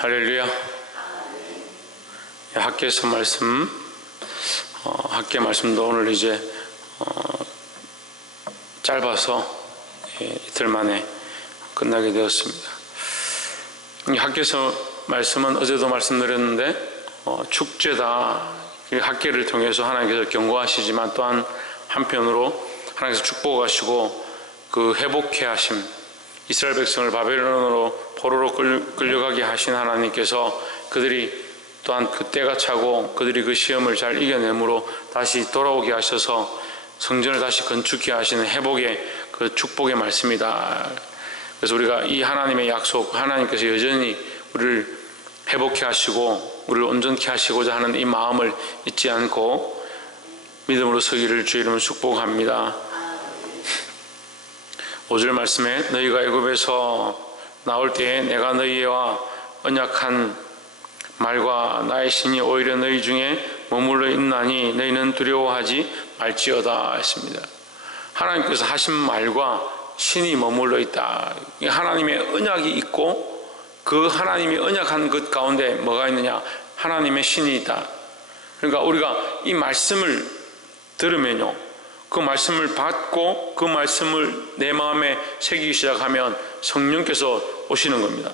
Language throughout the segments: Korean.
할렐루야. 학교에서 말씀, 학교 말씀도 오늘 이제 짧아서 이틀 만에 끝나게 되었습니다. 학교에서 말씀은 어제도 말씀드렸는데 축제다. 학교를 통해서 하나님께서 경고하시지만 또한 한편으로 하나님께서 축복하시고 그 회복케 하심, 이스라엘 백성을 바벨론으로 포로로 끌려가게 하신 하나님께서 그들이 또한 그 때가 차고 그들이 그 시험을 잘 이겨내므로 다시 돌아오게 하셔서 성전을 다시 건축케 하시는 회복의 그 축복의 말씀이다. 그래서 우리가 이 하나님의 약속, 하나님께서 여전히 우리를 회복케 하시고 우리를 온전케 하시고자 하는 이 마음을 잊지 않고 믿음으로 서기를 주의 이름으로 축복합니다. 5절 말씀에 너희가 애굽에서 나올 때에 내가 너희와 언약한 말과 나의 신이 오히려 너희 중에 머물러 있나니 너희는 두려워하지 말지어다 했습니다. 하나님께서 하신 말과 신이 머물러 있다. 하나님의 언약이 있고 그 하나님이 언약한 것 가운데 뭐가 있느냐? 하나님의 신이 있다. 그러니까 우리가 이 말씀을 들으면요, 그 말씀을 받고 그 말씀을 내 마음에 새기기 시작하면 성령께서 오시는 겁니다.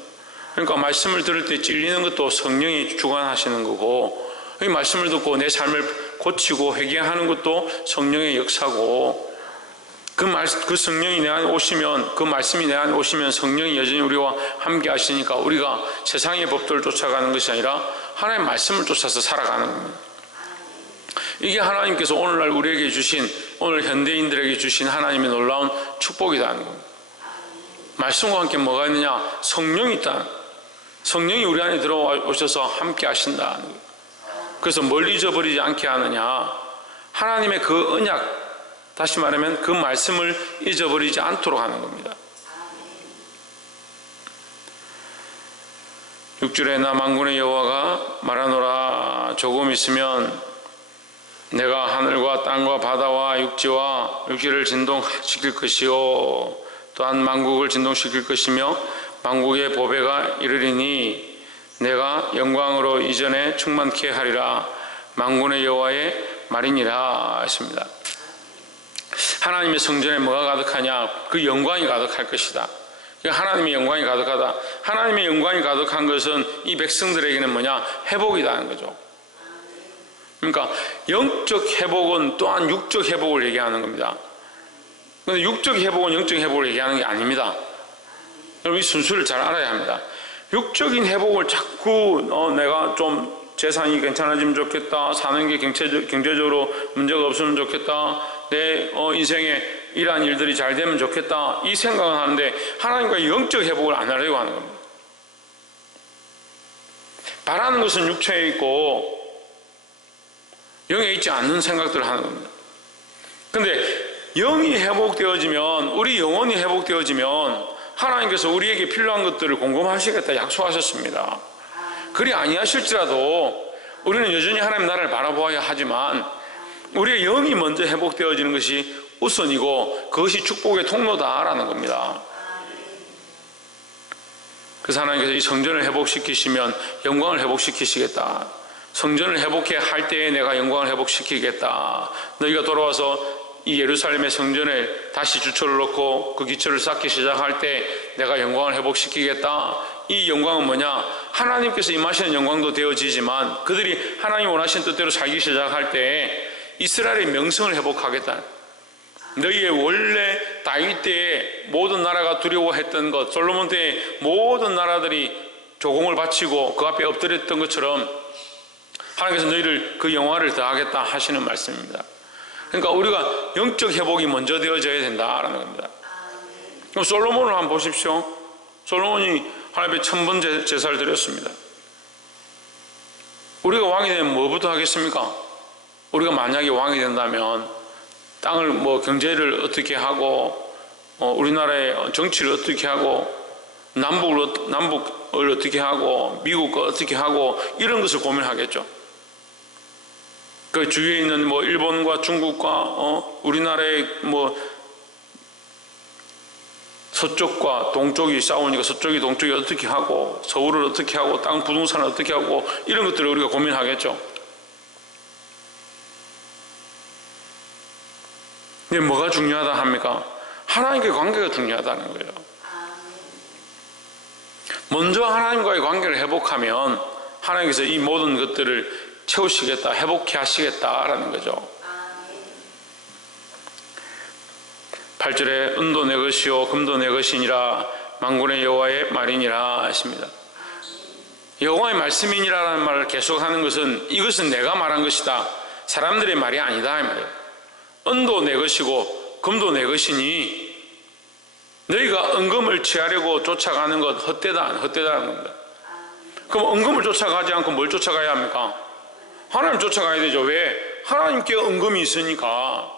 그러니까 말씀을 들을 때 찔리는 것도 성령이 주관하시는 거고, 이 말씀을 듣고 내 삶을 고치고 회개하는 것도 성령의 역사고, 그 성령이 내 안에 오시면, 그 말씀이 내 안에 오시면 성령이 여전히 우리와 함께 하시니까 우리가 세상의 법도를 쫓아가는 것이 아니라 하나님의 말씀을 쫓아서 살아가는 겁니다. 이게 하나님께서 오늘날 우리에게 주신, 오늘 현대인들에게 주신 하나님의 놀라운 축복이라는 겁니다. 말씀과 함께 뭐가 있느냐? 성령이 있다. 성령이 우리 안에 들어오셔서 함께 하신다. 그래서 뭘 잊어버리지 않게 하느냐? 하나님의 그 언약, 다시 말하면 그 말씀을 잊어버리지 않도록 하는 겁니다. 6절에 나 만군의 여호와가 말하노라. 조금 있으면 내가 하늘과 땅과 바다와 육지를 진동시킬 것이요 또한 만국을 진동시킬 것이며 만국의 보배가 이르리니 내가 영광으로 이전에 충만케 하리라. 만군의 여호와의 말이니라 했습니다. 하나님의 성전에 뭐가 가득하냐? 그 영광이 가득할 것이다. 하나님의 영광이 가득하다. 하나님의 영광이 가득한 것은 이 백성들에게는 뭐냐? 회복이라는 거죠. 그러니까 영적 회복은 또한 육적 회복을 얘기하는 겁니다. 그런데 육적 회복은 영적 회복을 얘기하는 게 아닙니다. 여러분 이 순수를 잘 알아야 합니다. 육적인 회복을 자꾸 내가 좀 재산이 괜찮아지면 좋겠다, 사는 게 경제적으로 문제가 없으면 좋겠다, 내 인생에 이러한 일들이 잘 되면 좋겠다, 이 생각은 하는데 하나님과 영적 회복을 안 하려고 하는 겁니다. 바라는 것은 육체에 있고 영에 있지 않는 생각들을 하는 겁니다. 그런데 영이 회복되어지면, 우리 영혼이 회복되어지면 하나님께서 우리에게 필요한 것들을 공급하시겠다 약속하셨습니다. 그리 아니하실지라도 우리는 여전히 하나님 나라를 바라보아야 하지만 우리의 영이 먼저 회복되어지는 것이 우선이고 그것이 축복의 통로다라는 겁니다. 그래서 하나님께서 이 성전을 회복시키시면 영광을 회복시키시겠다. 성전을 회복해 할 때에 내가 영광을 회복시키겠다. 너희가 돌아와서 이 예루살렘의 성전에 다시 주초를 놓고 그 기초를 쌓기 시작할 때 내가 영광을 회복시키겠다. 이 영광은 뭐냐? 하나님께서 임하시는 영광도 되어지지만 그들이 하나님 원하시는 뜻대로 살기 시작할 때 이스라엘의 명성을 회복하겠다. 너희의 원래 다윗 때에 모든 나라가 두려워했던 것, 솔로몬 때에 모든 나라들이 조공을 바치고 그 앞에 엎드렸던 것처럼 하나님께서 너희를 그 영화를 더하겠다 하시는 말씀입니다. 그러니까 우리가 영적 회복이 먼저 되어져야 된다라는 겁니다. 그럼 솔로몬을 한번 보십시오. 솔로몬이 하나님의 1000번 제사를 드렸습니다. 우리가 왕이 되면 뭐부터 하겠습니까? 우리가 만약에 왕이 된다면 땅을 경제를 어떻게 하고 우리나라의 정치를 어떻게 하고 남북을 어떻게 하고 미국과 어떻게 하고 이런 것을 고민하겠죠. 그 주위에 있는 일본과 중국과 우리나라의 서쪽과 동쪽이 싸우니까 서쪽이 동쪽이 어떻게 하고 서울을 어떻게 하고 땅 부동산을 어떻게 하고 이런 것들을 우리가 고민하겠죠. 근데 뭐가 중요하다 합니까? 하나님과의 관계가 중요하다는 거예요. 먼저 하나님과의 관계를 회복하면 하나님께서 이 모든 것들을 채우시겠다, 회복해 하시겠다라는 거죠. 8절에 은도 내 것이요 금도 내 것이니라 만군의 여호와의 말이니라 하십니다. 여호와의 말씀이니라는 말을 계속하는 것은 이것은 내가 말한 것이다, 사람들의 말이 아니다 이 말이에요. 은도 내 것이고 금도 내 것이니 너희가 은금을 취하려고 쫓아가는 것 헛되다는 겁니다. 그럼 은금을 쫓아가지 않고 뭘 쫓아가야 합니까? 하나님 쫓아가야 되죠. 왜? 하나님께 은금이 있으니까.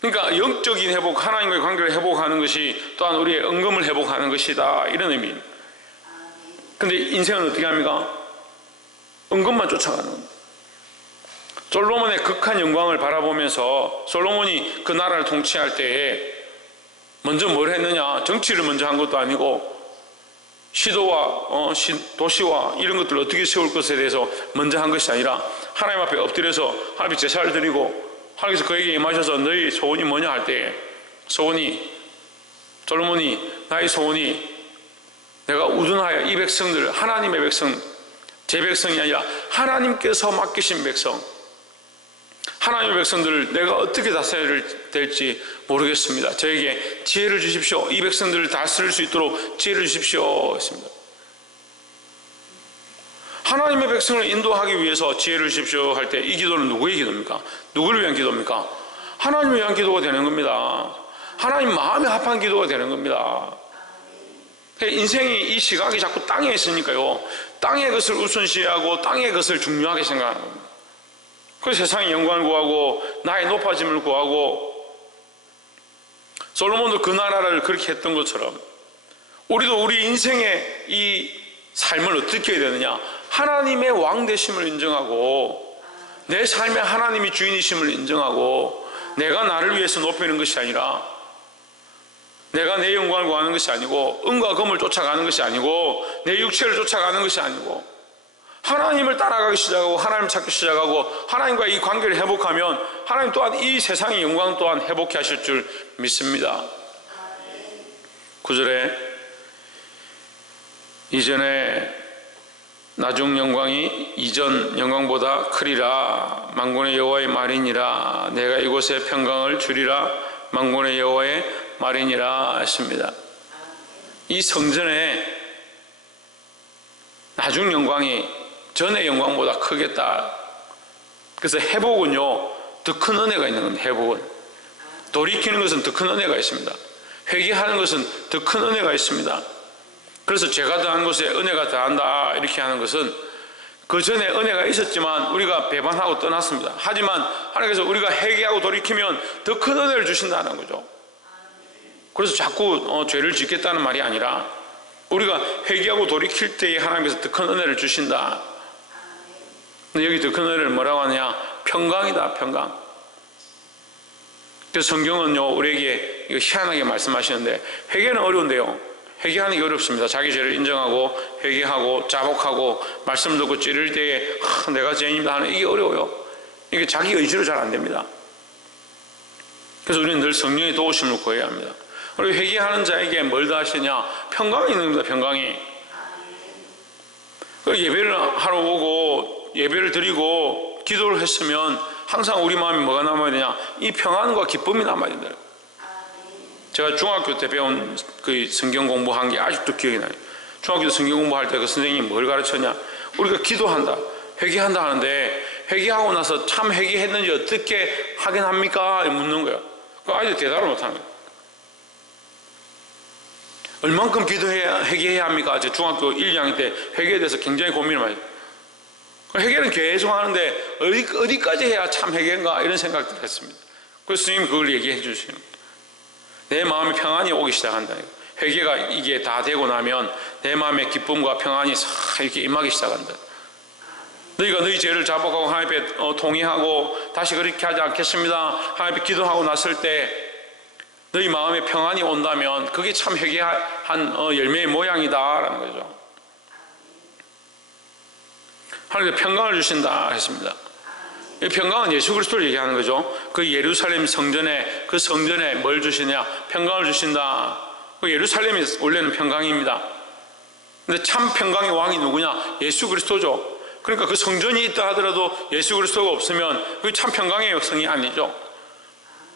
그러니까 영적인 회복, 하나님과의 관계를 회복하는 것이 또한 우리의 은금을 회복하는 것이다, 이런 의미입니다. 근데 인생은 어떻게 합니까? 은금만 쫓아가는 겁니다. 솔로몬의 극한 영광을 바라보면서 솔로몬이 그 나라를 통치할 때에 먼저 뭘 했느냐? 정치를 먼저 한 것도 아니고 시도와 도시와 이런 것들을 어떻게 세울 것에 대해서 먼저 한 것이 아니라 하나님 앞에 엎드려서 하나님 제사를 드리고 하나님께서 그에게 임하셔서 너희 소원이 뭐냐 할 때에 솔로몬이 나의 소원이 내가 우둔하여 이 백성들, 하나님의 백성, 제 백성이 아니라 하나님께서 맡기신 백성, 하나님의 백성들을 내가 어떻게 다스려야 될지 모르겠습니다. 저에게 지혜를 주십시오. 이 백성들을 다스릴 수 있도록 지혜를 주십시오 했습니다. 하나님의 백성을 인도하기 위해서 지혜를 주십시오 할 때 이 기도는 누구의 기도입니까? 누구를 위한 기도입니까? 하나님을 위한 기도가 되는 겁니다. 하나님 마음에 합한 기도가 되는 겁니다. 인생이 이 시각이 자꾸 땅에 있으니까요, 땅의 것을 우선시하고 땅의 것을 중요하게 생각하는 겁니다. 그래서 세상의 영광을 구하고 나의 높아짐을 구하고, 솔로몬도 그 나라를 그렇게 했던 것처럼 우리도 우리 인생의 이 삶을 어떻게 해야 되느냐? 하나님의 왕 되심을 인정하고 내 삶에 하나님이 주인이심을 인정하고 내가 나를 위해서 높이는 것이 아니라, 내가 내 영광을 구하는 것이 아니고, 은과 금을 쫓아가는 것이 아니고, 내 육체를 쫓아가는 것이 아니고 하나님을 따라가기 시작하고 하나님을 찾기 시작하고 하나님과 이 관계를 회복하면 하나님 또한 이 세상의 영광 또한 회복해 하실 줄 믿습니다. 9절에 이전에 나중 영광이 이전 영광보다 크리라 만군의 여호와의 말이니라 내가 이곳에 평강을 주리라 만군의 여호와의 말이니라 하십니다. 이 성전에 나중 영광이 전의 영광보다 크겠다. 그래서 회복은요, 더 큰 은혜가 있는 겁니다. 회복은 돌이키는 것은 더 큰 은혜가 있습니다. 회개하는 것은 더 큰 은혜가 있습니다. 그래서 죄가 더한 것에 은혜가 더한다 이렇게 하는 것은 그 전에 은혜가 있었지만 우리가 배반하고 떠났습니다. 하지만 하나님께서 우리가 회개하고 돌이키면 더 큰 은혜를 주신다는 거죠. 그래서 자꾸 죄를 짓겠다는 말이 아니라 우리가 회개하고 돌이킬 때에 하나님께서 더 큰 은혜를 주신다. 근데 여기 더 큰 은혜를 뭐라고 하느냐? 평강이다, 평강. 그래서 성경은요, 우리에게 이거 희한하게 말씀하시는데, 회개는 어려운데요, 회개하는 게 어렵습니다. 자기 죄를 인정하고 회개하고 자복하고 말씀 듣고 찌를 때에 내가 죄인입니다 하는 이게 어려워요. 이게 자기 의지로 잘 안 됩니다. 그래서 우리는 늘 성령의 도우심을 구해야 합니다. 우리 회개하는 자에게 뭘 더하시냐? 평강이 있는 겁니다. 평강이. 예배를 하러 오고 예배를 드리고 기도를 했으면 항상 우리 마음에 뭐가 남아야 되냐? 이 평안과 기쁨이 남아야 된다. 제가 중학교 때 배운 그 성경 공부한 게 아직도 기억이 나요. 중학교 때 성경 공부할 때 그 선생님이 뭘 가르쳤냐? 우리가 기도한다, 회개한다 하는데 회개하고 나서 참 회개했는지 어떻게 확인합니까? 묻는 거예요. 그 아이들 대답을 못하는 거예요. 얼만큼 기도해야 회개해야 합니까? 제 중학교 1, 2학년 때 회개에 대해서 굉장히 고민을 많이 했어요. 회개는 계속 하는데 어디까지 해야 참 회개인가 이런 생각들을 했습니다. 그래서 스님이 그걸 얘기해 주시는 거예요. 내 마음에 평안이 오기 시작한다. 회개가 이게 다 되고 나면 내 마음에 기쁨과 평안이 싹 이렇게 임하기 시작한다. 너희가 너희 죄를 자복하고 하나님 앞에 통회하고 다시 그렇게 하지 않겠습니다. 하나님 앞에 기도하고 났을 때 너희 마음에 평안이 온다면 그게 참 회개한 열매의 모양이다라는 거죠. 하나님께서 평강을 주신다 했습니다. 이 평강은 예수 그리스도를 얘기하는 거죠. 그 예루살렘 성전에, 그 성전에 뭘 주시냐? 평강을 주신다. 그 예루살렘이 원래는 평강입니다. 근데 참 평강의 왕이 누구냐? 예수 그리스도죠. 그러니까 그 성전이 있다 하더라도 예수 그리스도가 없으면 그게 참 평강의 성이 아니죠.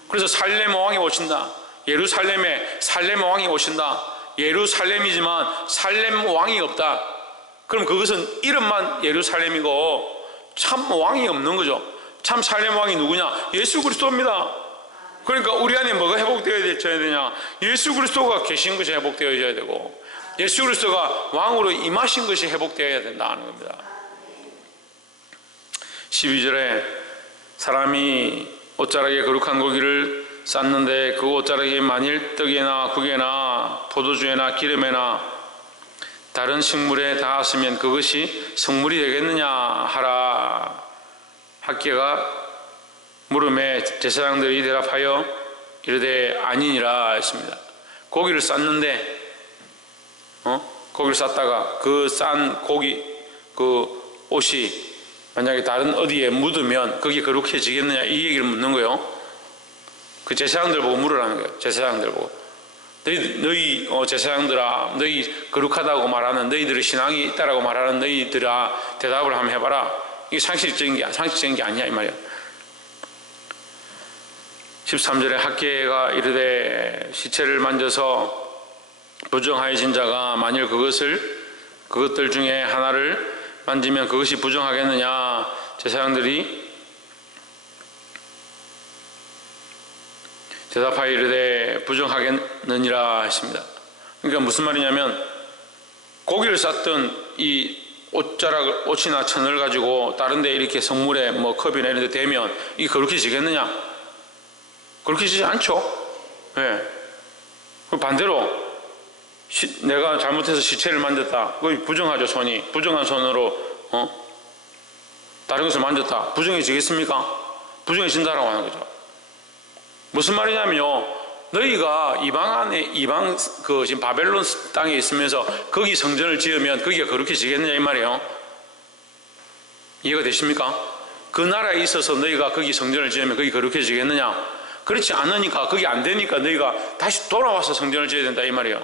그래서 살렘 왕이 오신다. 예루살렘에 살렘 왕이 오신다. 예루살렘이지만 살렘 왕이 없다. 그럼 그것은 이름만 예루살렘이고 참 왕이 없는 거죠. 참 살렘 왕이 누구냐? 예수 그리스도입니다. 그러니까 우리 안에 뭐가 회복되어야 되냐? 예수 그리스도가 계신 것이 회복되어야 되고 예수 그리스도가 왕으로 임하신 것이 회복되어야 된다는 겁니다. 12절에 사람이 옷자락에 거룩한 고기를 쌌는데 그 옷자락이 만일 떡에나 국에나 포도주에나 기름에나 다른 식물에 닿았으면 그것이 성물이 되겠느냐 하라. 학개가 물음에 제사장들이 대답하여 이르되 아니니라 했습니다. 고기를 쌌는데 고기를 쌌다가 그 싼 고기 그 옷이 만약에 다른 어디에 묻으면 그게 거룩해지겠느냐 이 얘기를 묻는 거예요. 그 제사장들 보고 물으라는 거예요. 제사장들 보고 너희 제사장들아, 너희 거룩하다고 말하는 너희들의 신앙이 있다라고 말하는 너희들아 대답을 한번 해봐라. 이게 상식적인 게 아니야 이 말이야. 13절에 학개가 이르되 시체를 만져서 부정하여진 자가 만일 그것들 중에 하나를 만지면 그것이 부정하겠느냐. 제사장들이 대답하여 이르되 부정하겠느니라 했습니다. 그러니까 무슨 말이냐면 고기를 쌌던 이 옷이나 천을 가지고 다른 데 이렇게 성물에 뭐 컵이나 이런 데 대면 이게 거룩해지겠느냐? 거룩해지지 않죠. 예. 반대로 내가 잘못해서 시체를 만졌다. 그거 부정하죠. 손이 부정한 손으로 다른 것을 만졌다. 부정해지겠습니까? 부정해진다라고 하는 거죠. 무슨 말이냐면요, 너희가 이방 그 지금 바벨론 땅에 있으면서 거기 성전을 지으면 거기가 거룩해지겠느냐 이 말이에요. 이해가 되십니까? 그 나라에 있어서 너희가 거기 성전을 지으면 거기 거룩해지겠느냐? 그렇지 않으니까, 그게 안 되니까 너희가 다시 돌아와서 성전을 지어야 된다 이 말이에요.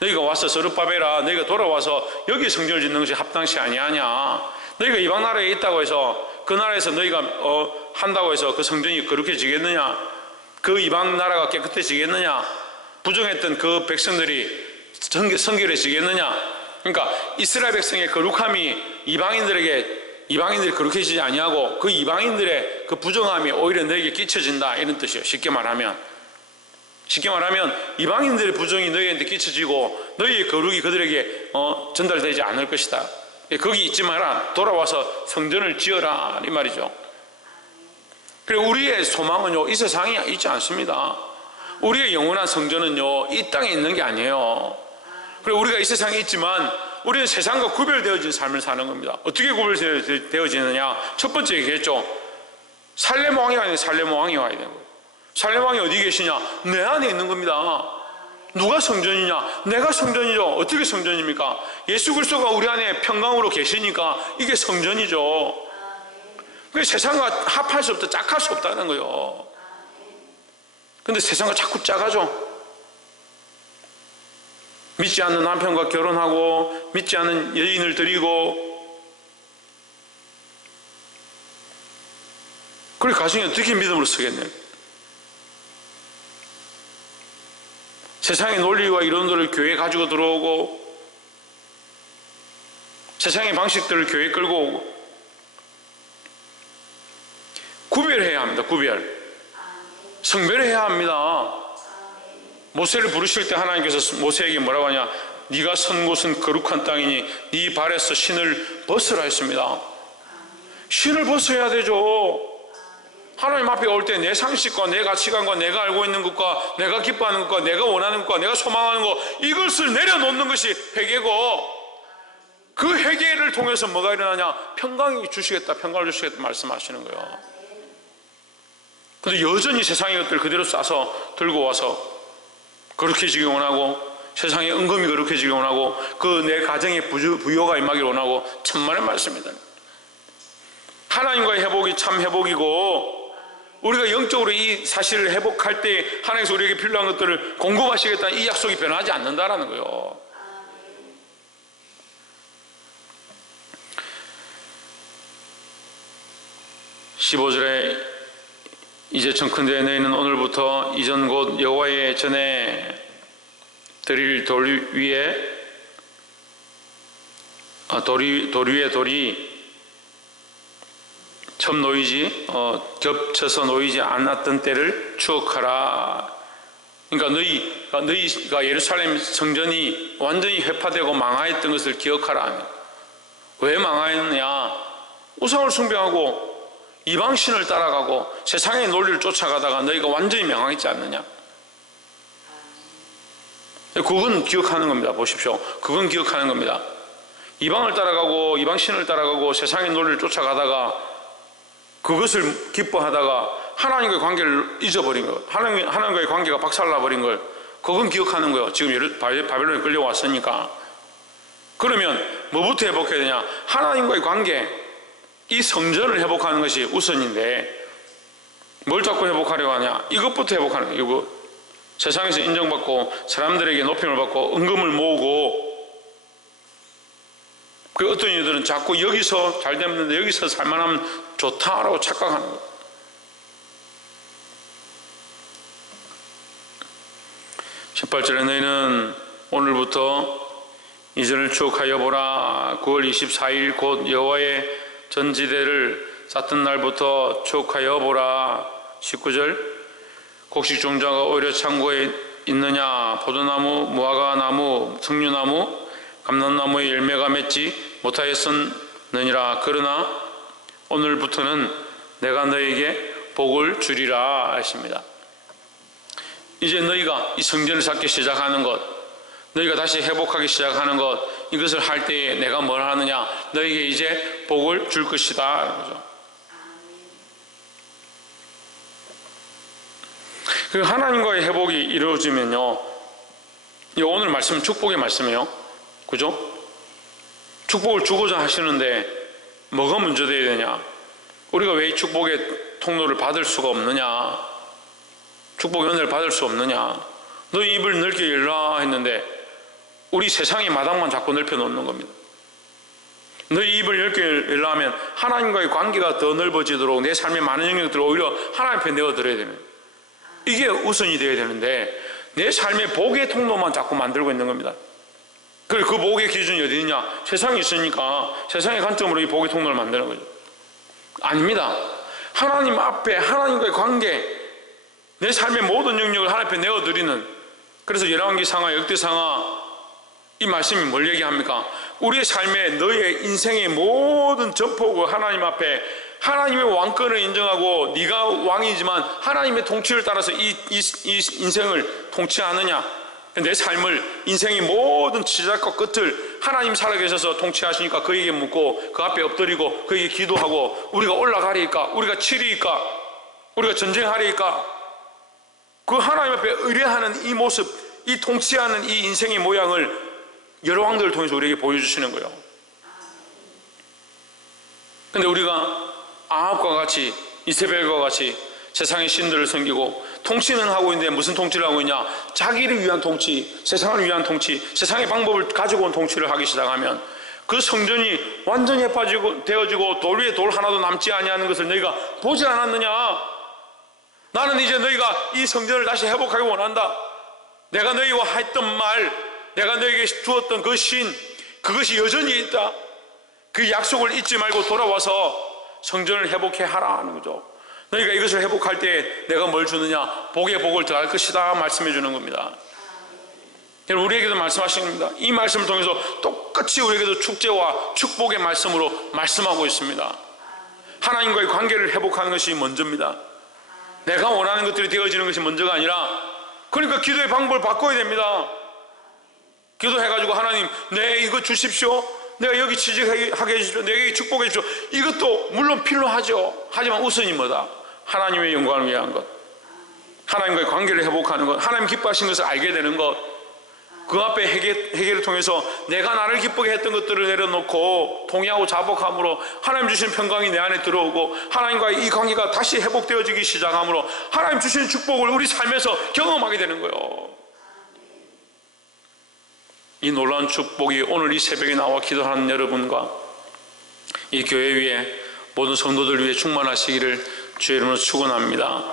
너희가 와서 스룹바벨아, 너희가 돌아와서 여기 성전을 짓는 것이 합당치 아니하냐? 너희가 이방 나라에 있다고 해서 그 나라에서 너희가 한다고 해서 그 성전이 거룩해지겠느냐? 그 이방 나라가 깨끗해지겠느냐? 부정했던 그 백성들이 성결해지겠느냐? 그러니까 이스라엘 백성의 거룩함이 이방인들이 거룩해지지 아니하고 그 이방인들의 그 부정함이 오히려 너에게 끼쳐진다 이런 뜻이에요. 쉽게 말하면 이방인들의 부정이 너희한테 끼쳐지고 너희의 거룩이 그들에게 전달되지 않을 것이다. 거기 있지 마라. 돌아와서 성전을 지어라 이 말이죠. 그리고 우리의 소망은요, 이 세상에 있지 않습니다. 우리의 영원한 성전은요, 이 땅에 있는 게 아니에요. 그리고 우리가 이 세상에 있지만 우리는 세상과 구별되어진 삶을 사는 겁니다. 어떻게 구별되어지느냐? 첫 번째 얘기했죠. 살렘 왕이 아니라 살렘 왕이 와야 되는 거예요. 살렘 왕이 어디 계시냐? 내 안에 있는 겁니다. 누가 성전이냐? 내가 성전이죠. 어떻게 성전입니까? 예수 그리스도가 우리 안에 평강으로 계시니까 이게 성전이죠. 세상과 합할 수 없다, 짝할 수 없다는 거예요. 근데 세상과 자꾸 짜가죠. 믿지 않는 남편과 결혼하고 믿지 않는 여인을 드리고 그래 가정이 어떻게 믿음으로 서겠네요. 세상의 논리와 이론들을 교회에 가지고 들어오고 세상의 방식들을 교회에 끌고 오고 구별해야 합니다. 성별해야 합니다. 모세를 부르실 때 하나님께서 모세에게 뭐라고 하냐? 네가 선 곳은 거룩한 땅이니 네 발에서 신을 벗으라 했습니다. 신을 벗어야 되죠. 하나님 앞에 올 때 내 상식과 내 가치관과 내가 알고 있는 것과 내가 기뻐하는 것과 내가 원하는 것과 내가 소망하는 것 이것을 내려놓는 것이 회개고 그 회개를 통해서 뭐가 일어나냐? 평강을 주시겠다 말씀하시는 거예요. 근데 여전히 세상의 것들 그대로 싸서 들고 와서 거룩해지기 원하고, 세상에 은금이 거룩해지기 원하고, 그 내 가정에 부여가 임하기를 원하고, 천만의 말씀입니다. 하나님과의 회복이 참 회복이고, 우리가 영적으로 이 사실을 회복할 때 하나님께서 우리에게 필요한 것들을 공급하시겠다는 이 약속이 변하지 않는다라는 거예요. (15절에) 이제 청컨대 너희는 오늘부터 이전 곧 여호와의 전에 드릴 돌 위에 돌이 처음 놓이지 겹쳐서 놓이지 않았던 때를 추억하라. 그러니까 너희가 예루살렘 성전이 완전히 회파되고 망하였던 것을 기억하라. 왜 망하였느냐? 우상을 숭배하고 이방신을 따라가고 세상의 논리를 쫓아가다가 너희가 완전히 명하지 않느냐? 그건 기억하는 겁니다. 보십시오. 그건 기억하는 겁니다. 이방을 따라가고 이방신을 따라가고 세상의 논리를 쫓아가다가 그것을 기뻐하다가 하나님과의 관계를 잊어버린 것, 하나님과의 관계가 박살나버린 걸, 그건 기억하는 거예요. 지금 바벨론에 끌려왔으니까. 그러면 뭐부터 회복해야 되냐? 하나님과의 관계, 이 성전을 회복하는 것이 우선인데 뭘 자꾸 회복하려고 하냐? 이것부터 회복하는 거예요. 이거 세상에서 인정받고 사람들에게 높임을 받고 은금을 모으고, 그 어떤 이들은 자꾸 여기서 잘 되는데 여기서 살만하면 좋다라고 착각하는 거예요. 18절에 너희는 오늘부터 이전을 추억하여 보라. 9월 24일 곧 여호와의 전지대를 쌓던 날부터 추억하여 보라. 19절 곡식 종자가 오히려 창고에 있느냐? 포도나무, 무화과나무, 석류나무, 감람나무의 열매가 맺지 못하였느니라. 그러나 오늘부터는 내가 너에게 복을 주리라 하십니다. 이제 너희가 이 성전을 쌓기 시작하는 것, 너희가 다시 회복하기 시작하는 것, 이것을 할 때에 내가 뭘 하느냐? 너희에게 이제 복을 줄 것이다. 그죠? 그 하나님과의 회복이 이루어지면요, 오늘 말씀은 축복의 말씀이에요. 그죠? 축복을 주고자 하시는데 뭐가 먼저 돼야 되냐? 우리가 왜 이 축복의 통로를 받을 수가 없느냐? 축복의 은혜를 받을 수 없느냐? 너희 입을 넓게 열라 했는데 우리 세상의 마당만 자꾸 넓혀 놓는 겁니다. 너희 입을 넓게 열라 하면 하나님과의 관계가 더 넓어지도록 내 삶에 많은 영역들을 오히려 하나님 앞에 내어드려야 되는, 이게 우선이 되어야 되는데 내 삶의 복의 통로만 자꾸 만들고 있는 겁니다. 그리고 그 복의 기준이 어디 있느냐? 세상이 있으니까 세상의 관점으로 이 복의 통로를 만드는 거죠. 아닙니다. 하나님 앞에 하나님과의 관계, 내 삶의 모든 영역을 하나님 앞에 내어드리는, 그래서 열왕기상하 역대상하 이 말씀이 뭘 얘기합니까? 우리의 삶에 너의 인생의 모든 전폭을 하나님 앞에 하나님의 왕권을 인정하고 네가 왕이지만 하나님의 통치를 따라서 이 인생을 통치하느냐? 내 삶을, 인생의 모든 시작과 끝을 하나님 살아계셔서 통치하시니까 그에게 묻고 그 앞에 엎드리고 그에게 기도하고, 우리가 올라가리까, 우리가 치리까, 우리가 전쟁하리까, 그 하나님 앞에 의뢰하는 이 모습, 이 통치하는 이 인생의 모양을 여러 왕들을 통해서 우리에게 보여주시는 거예요. 근데 우리가 아합과 같이, 이세벨과 같이 세상의 신들을 섬기고 통치는 하고 있는데 무슨 통치를 하고 있냐? 자기를 위한 통치, 세상을 위한 통치, 세상의 방법을 가지고 온 통치를 하기 시작하면 그 성전이 완전히 되어지고 돌 위에 돌 하나도 남지 아니하는 것을 너희가 보지 않았느냐? 나는 이제 너희가 이 성전을 다시 회복하기 원한다. 내가 너희와 했던 말, 내가 너희에게 주었던 그 신, 그것이 여전히 있다. 그 약속을 잊지 말고 돌아와서 성전을 회복해 하라 하는 거죠. 너희가 이것을 회복할 때 내가 뭘 주느냐? 복의 복을 더할 것이다 말씀해 주는 겁니다. 여러분, 우리에게도 말씀하시는 겁니다. 이 말씀을 통해서 똑같이 우리에게도 축제와 축복의 말씀으로 말씀하고 있습니다. 하나님과의 관계를 회복하는 것이 먼저입니다. 내가 원하는 것들이 되어지는 것이 먼저가 아니라, 그러니까 기도의 방법을 바꿔야 됩니다. 기도해가지고 하나님, 내 이거 주십시오. 내가 여기 취직하게 해주십시오. 내게 축복해 주십시오. 이것도 물론 필요하죠. 하지만 우선이 뭐다? 하나님의 영광을 위한 것, 하나님과의 관계를 회복하는 것, 하나님 기뻐하신 것을 알게 되는 것, 그 앞에 회개를 통해서 내가 나를 기쁘게 했던 것들을 내려놓고 동의하고 자복함으로 하나님 주신 평강이 내 안에 들어오고 하나님과의 이 관계가 다시 회복되어지기 시작함으로 하나님 주신 축복을 우리 삶에서 경험하게 되는 거예요. 이 놀라운 축복이 오늘 이 새벽에 나와 기도하는 여러분과 이 교회 위에 모든 성도들 위해 충만하시기를 주의 이름으로 축원합니다.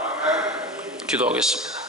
기도하겠습니다.